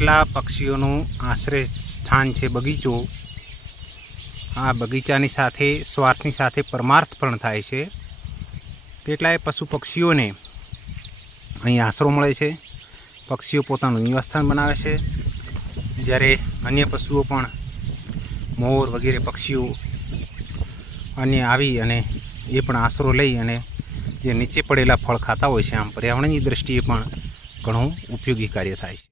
કેટલા પક્ષીઓનું આશ્રય સ્થાન છે બગીચો। આ બગીચાની સાથે સ્વાર્થની સાથે પરમાર્થ પણ થાય છે। કેટલાય પશુ પક્ષીઓને અહીં આશરો મળે છે। પક્ષીઓ પોતાનું નિવાસસ્થાન બનાવે છે, જ્યારે અન્ય પશુઓ પણ મોર વગેરે પક્ષીઓ અન્ય આવી અને એ પણ આશરો લઈ અને જે નીચે પડેલા ફળ ખાતા હોય છે। આમ પર્યાવરણની દૃષ્ટિએ પણ ઘણું ઉપયોગી કાર્ય થાય છે।